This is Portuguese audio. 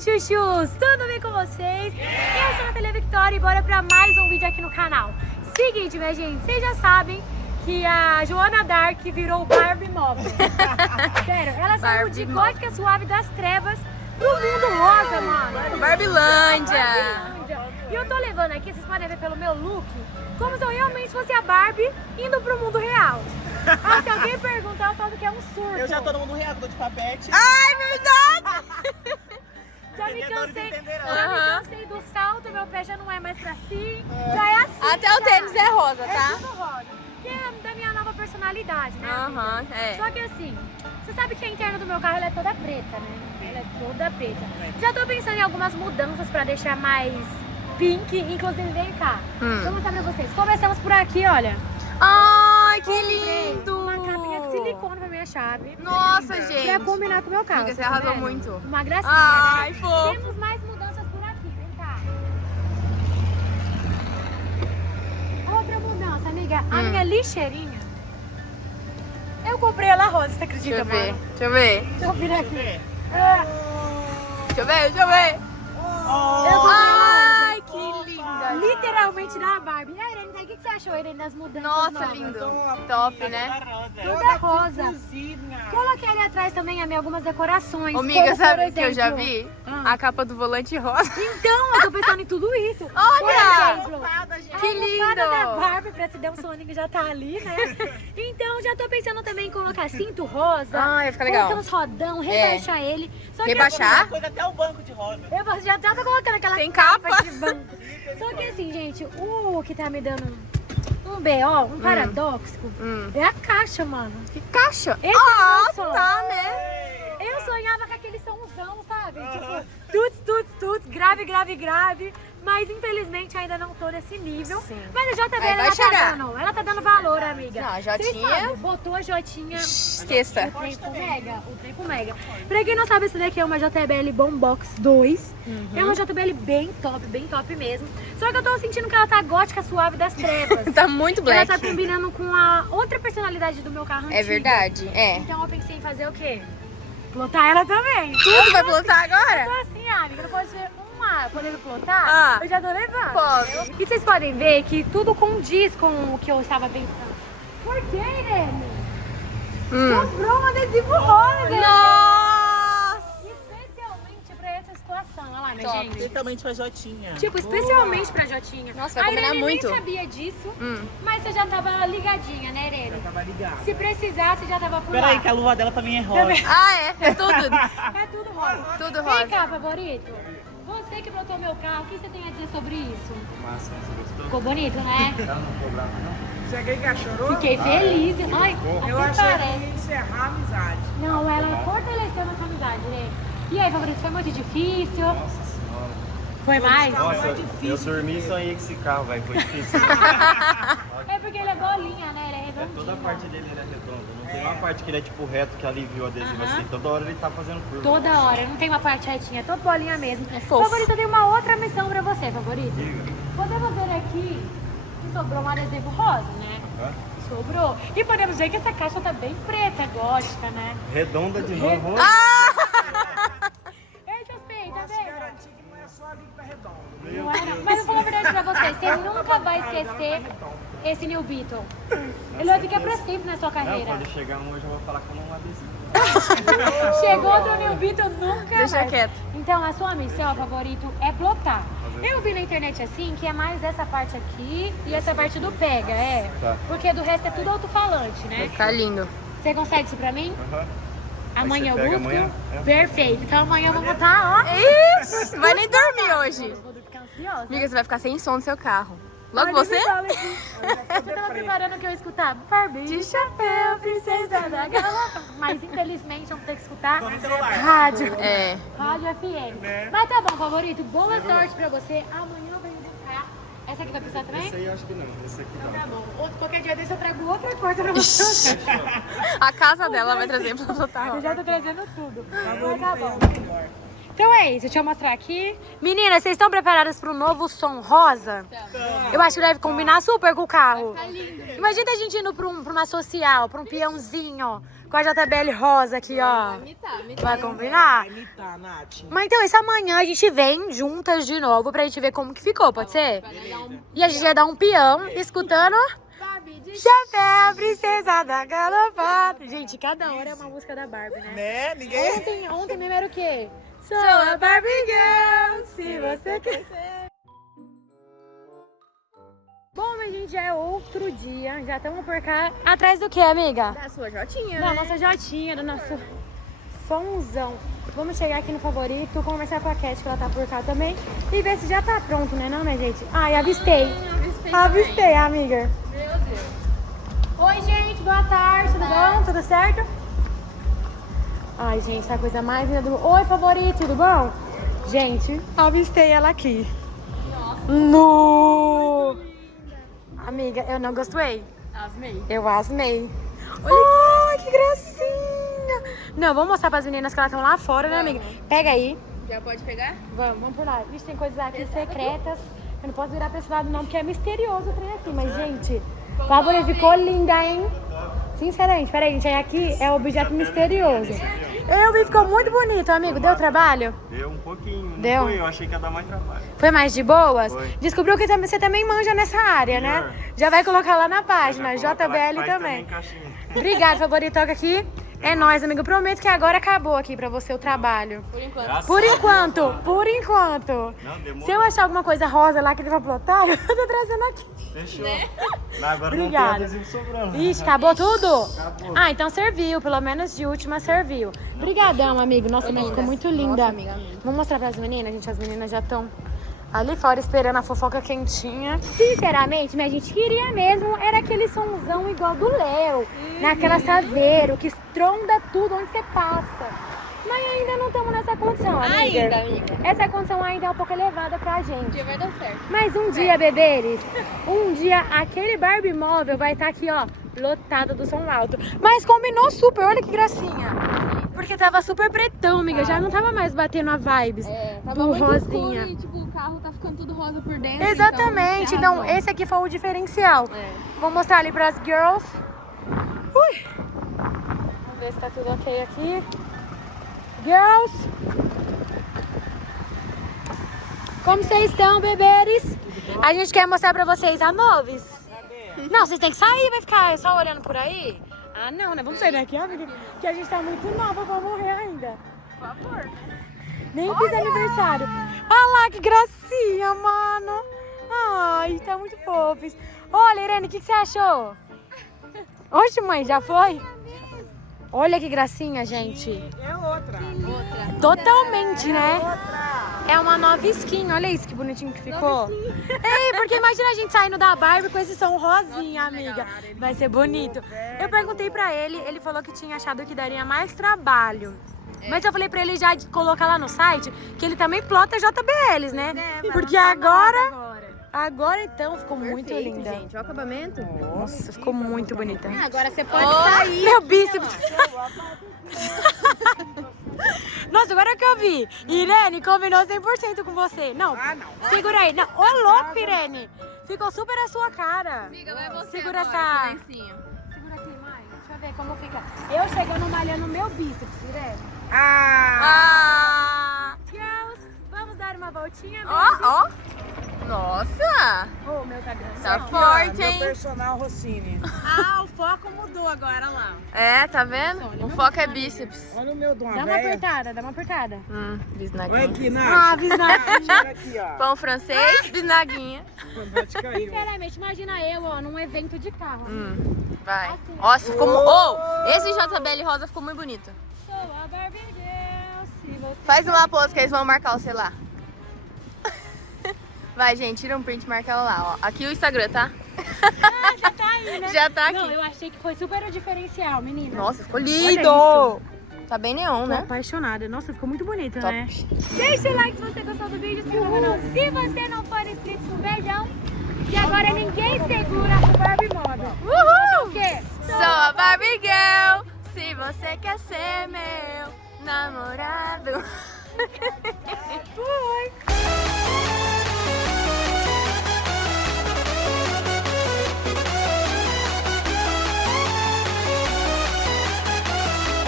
chuchus, tudo bem com vocês? Eu sou a Natália Victoria e bora pra mais um vídeo aqui no canal. Seguinte, minha gente, vocês já sabem que a Joana Dark virou Barbie móvel. Sério, ela saiu de gótica suave das trevas pro mundo rosa, mano. Barbilândia. E eu tô levando aqui, vocês podem ver pelo meu look, como se eu realmente fosse a Barbie indo pro mundo real. Ah, se alguém perguntar, eu falo que é um surto. Eu já tô no mundo real, tô de papete. Ai, verdade! Já me cansei do salto, meu pé já não é mais pra si. Já é assim. Até o tênis é rosa, É tá? tudo rosa. Que é da minha nova personalidade, né? Aham, é. Só que assim, você sabe que a interna do meu carro ela é toda preta, né? Ela é toda preta. Já tô pensando em algumas mudanças pra deixar mais pink, inclusive vem cá. Vou mostrar pra vocês. Começamos por aqui, olha. Ai, que lindo! Uma capinha de silicone pra minha chave. Nossa, gente. Pra combinar com o meu carro. Amiga, você tá arrasou vendo? muito. Uma gracinha, Ai, né? fofo. Temos mais mudanças por aqui, vem cá. Outra mudança, amiga. A minha lixeirinha. Eu comprei ela rosa, você acredita, Deixa eu ver, mano? deixa eu ver. Deixa eu vir aqui. Deixa eu ver, deixa eu ver. Eu comprei ela Ai, que linda. literalmente na Barbie. E aí, Irene, o que você achou, Irene, das mudanças Nossa, novas? lindo. Top, né? Toda rosa. Coloquei ali atrás também, algumas decorações. Ô, amiga, como, sabe por o que eu já exemplo, vi? Ah. A capa do volante rosa. Então, eu tô pensando em tudo isso. Olha! Por exemplo, Que a almofada da lindo! Barbie, pra se der um soninho, já tá ali, né? Então, já tô pensando também em colocar cinto rosa. Ah, ia ficar legal. Colocar uns rodão, rebaixar ele. Só que Rebaixar? Coisa até o banco de rosa. eu já tava colocando aquela Tem capa? de banco. Só que assim, gente, o que tá me dando um BO, um paradoxo, é a caixa, mano. Que caixa? Esse é o meu sonho. Tá, né? Eu sonhava com aquele somzão, sabe? Tipo, tuts, tuts, tuts, grave, grave, grave. Mas infelizmente ainda não tô nesse nível. Sim. Mas a JB Aí vai ela chegar. ela tá dando valor, amiga. Não, a Vocês Jotinha- sabem, botou a Jotinha. Esqueça. O trem fumega, o trem fumega. Pra quem não sabe, esse daqui é uma JBL Boombox 2. É uma JBL bem top mesmo. Só que eu tô sentindo que ela tá gótica suave das trevas. Tá muito Ela black. tá combinando com a outra personalidade do meu carro antigo. É verdade, é. Então eu pensei em fazer o quê? Plotar ela também. Tudo vai plotar Eu agora? tô assim, amiga, não pode ser uma podendo plotar, Ah. eu já tô levando. Pode. E vocês podem ver que tudo condiz com o que eu estava pensando. Por quê, Irene? Sobrou um adesivo rosa. Nossa! Especialmente pra essa situação. Olha lá, minha Top. gente. Especialmente pra Jotinha. Tipo, especialmente pra Jotinha. Nossa, vai a combinar Irene muito. nem sabia disso, mas você já tava ligadinha, né, Irene? Tava ligado. Se precisar, você já tava por lá. Peraí, que a luva dela também é rosa. Ah, é? É tudo. É tudo rosa. Tudo Vem rosa. cá, favorito. Você que botou meu carro, o que você tem a dizer sobre isso? Massa, você gostou? Ficou bonito, né? Ela não ficou brava, não? Você quer que ela chorou? Fiquei feliz. Ai, Eu até achei que parece. ia encerrar a amizade. Não, ela fortaleceu nossa amizade, né? E aí, favorito, foi muito difícil? Nossa senhora. Foi mais? Nossa, eu dormi e sonhei com esse carro, velho. Foi difícil. É porque ele é bolinha, né? Ele é redondinho. Toda a parte dele ele é redonda. Não tem uma parte que ele é tipo reto, que alivia o adesivo assim. Toda hora ele tá fazendo curva. Toda hora, não tem uma parte retinha, é todo bolinha mesmo. É fofo. Favorito, eu tenho uma outra missão pra você, favorito. Diga. Podemos ver aqui que sobrou um adesivo rosa, né? Hã? Sobrou. E podemos ver que essa caixa tá bem preta, gótica, né? Redonda de novo. Ei, suspeita, tá Posso vendo? garantir que não é só ali que tá redondo. Não é, não. Mas eu vou falar a verdade pra você, você nunca vai esquecer esse New Beetle. Ele vai ficar pra sempre na sua Não, carreira. quando chegar um hoje eu vou falar que eu não adesivo. Chegou outro New Beetle, nunca Deixa mais. quieto. Então, a sua missão, favorito, é plotar. Eu vi na internet assim, que é mais essa parte aqui e essa parte do pega, é. Tá. Porque do resto é tudo alto-falante, né? Tá lindo. Você consegue isso pra mim? Aham. Amanhã eu você pega busco? amanhã? É. Perfeito. Então amanhã eu vou botar, ó. Ixi, vai nem dormir hoje. Vou ficar ansiosa. Amiga, você vai ficar sem som no seu carro. Logo Ai, você? nem me fala aqui. Eu tava preparando o que eu ia escutar. Barbie de chapéu, princesa da galáxia. Mas infelizmente vamos ter que escutar rádio. É. Rádio FM. Mas tá bom, favorito. Boa sorte pra você. Amanhã eu venho buscar. Essa aqui vai precisar também? Esse aí eu acho que não. Esse aqui Tá não. bom. Qualquer dia desse eu trago outra coisa pra você. A casa dela vai trazer pra botar. Eu já tô trazendo tudo. Mas tá bom. Então é isso, deixa eu mostrar aqui. Meninas, vocês estão preparadas pro novo som rosa? Eu acho que deve combinar super com o carro. Imagina a gente indo pra uma social, pra um peãozinho, com a JBL rosa aqui, ó. Vai combinar? Vai imitar, Nath. Mas então, esse amanhã a gente vem juntas de novo pra gente ver como que ficou, pode ser? E a gente vai dar um peão, escutando... Chapéu, princesa da galopada. Gente, cada hora é uma música da Barbie, né? Né? Ninguém... Ontem mesmo era o quê? Sou a Barbie Girl, se você quer ser. Bom, mas gente, já é outro dia. Já estamos por cá. Atrás do que, amiga? Da sua Jotinha, Da nossa Jotinha, do nosso somzão. Vamos chegar aqui no favorito, conversar com a Cat, que ela tá por cá também. E ver se já tá pronto, né não, minha gente? Ai, avistei. Avistei, amiga. Meu Deus. Oi, gente, boa tarde, tudo bom? Tudo certo? Ai, gente, essa coisa mais linda do... Oi, favorito, tudo bom? Gente, avistei ela aqui. No! Amiga, eu não gostei. Asmei. Eu asmei. Ai, que gracinha! Não, vamos mostrar pras meninas que elas estão lá fora, né, amiga? Pega aí. Já pode pegar? Vamos por lá. Vixe, tem coisas aqui secretas. Eu não posso virar pra esse lado não, porque é misterioso o trem aqui. Mas, gente, favorito, ficou linda, hein? Sinceramente, peraí, gente, aqui é objeto misterioso. Eu vi, ficou muito bonito, amigo. Deu trabalho? Deu um pouquinho, não Deu? foi? Eu achei que ia dar mais trabalho. Foi mais de boas? Foi. Descobriu que você também manja nessa área, né? Melhor. Já vai colocar lá na página, Já coloca lá que JBL faz também. caixinha. Obrigada, favoritoca aqui. É nóis, amigo. Prometo que agora acabou aqui pra você o trabalho. Por enquanto. Graças Por a Deus, enquanto, agora. por enquanto. Não, demorou. Se eu achar alguma coisa rosa lá que ele vai plotar, eu tô trazendo aqui. Fechou. Agora Obrigada. não tem adesivo sobrando. Ixi, acabou tudo? Acabou. Ah, então serviu. Pelo menos de última serviu. Obrigadão, amigo. Nossa, mas ficou muito linda. Nossa, amiga, amiga. Vou mostrar pras meninas, gente. As meninas já estão ali fora esperando a fofoca quentinha. Sinceramente, minha gente queria mesmo era aquele sonzão igual do Léo. Naquela Saveiro, que estronda tudo onde você passa. Mas ainda não estamos nessa condição, amiga. Ainda, amiga. Essa condição ainda é um pouco elevada pra gente. dia vai dar certo. Mas um dia, beberes, um dia aquele Barbie móvel vai estar aqui, ó, lotado do som alto. Mas combinou super, olha que gracinha. Porque tava super pretão, amiga. Já não tava mais batendo a vibes Tava do muito rosinha. escuro e, tipo, o carro tá ficando tudo rosa por dentro. Exatamente. Então, esse aqui foi o diferencial. Vou mostrar ali pras girls. Ui. Vamos ver se tá tudo ok aqui. Girls. Como vocês estão, beberes? A gente quer mostrar pra vocês a Moves. Não, vocês têm que sair, vai ficar só olhando por aí? Ah, não, né? Vamos sair daqui, ó, porque que a gente tá muito nova pra morrer ainda. Por favor. Nem fiz aniversário. Olha lá, que gracinha, mano. Ai, tá muito fofos. Olha, Irene, o que você achou? Oxe, mãe, já foi? Olha que gracinha, gente. É outra. Totalmente, né? Outra. É uma nova skin, olha isso que bonitinho que ficou. Ei, porque imagina a gente saindo da Barbie com esse som rosinha, amiga. Vai ser bonito. Eu perguntei pra ele, ele falou que tinha achado que daria mais trabalho. Mas eu falei pra ele já colocar lá no site que ele também plota JBLs, né? Porque agora então ficou muito linda. Gente, olha o acabamento. Nossa, ficou muito bonita. Agora você pode sair. Meu bíceps. Nossa, agora que eu vi. Irene combinou 100% com você. Não, segura aí. Não, ô louco, Irene. Ficou super a sua cara. Amiga, vai você Segura agora, essa- com o lencinho. Segura aqui, mãe. Deixa eu ver como fica. Eu chegando malhando meu bíceps, Irene. Ah! Girls, vamos dar uma voltinha, Ó. Nossa! Ô, meu tá grande. Tá Aqui, ó, forte, meu hein? personal Rossini. Ah, o foco mudou agora lá. É, tá vendo? O foco é bíceps. Olha o meu de uma Dá uma véia. apertada, dá uma apertada. Olha Bisnaguinha. aqui, Nath. Ah, bisnaguinha. Olha aqui, ó. Pão francês, bisnaguinha. Nath caiu. Sinceramente, imagina eu, ó, num evento de carro. Vai. Nossa, ficou... Oh, esse JBL rosa ficou muito bonito. Sou a Barbie Girl, se você... Faz uma pose que eles vão marcar o celular. Vai, gente, tira um print e marca ela lá, ó. Aqui o Instagram, tá? Ah, já tá aí, né? Já tá aqui. Não, eu achei que foi super o diferencial, menina. Nossa, ficou Olha lindo! Tá bem neon, Tô né? apaixonada. Nossa, ficou muito bonita, Top. né? Deixa o like se você gostou do vídeo, se inscreva no canal. Se você não for inscrito, um beijão. E agora ninguém segura o Barbie Moda. Uhul! O quê? Sou a Barbie Girl, se você quer ser meu namorado.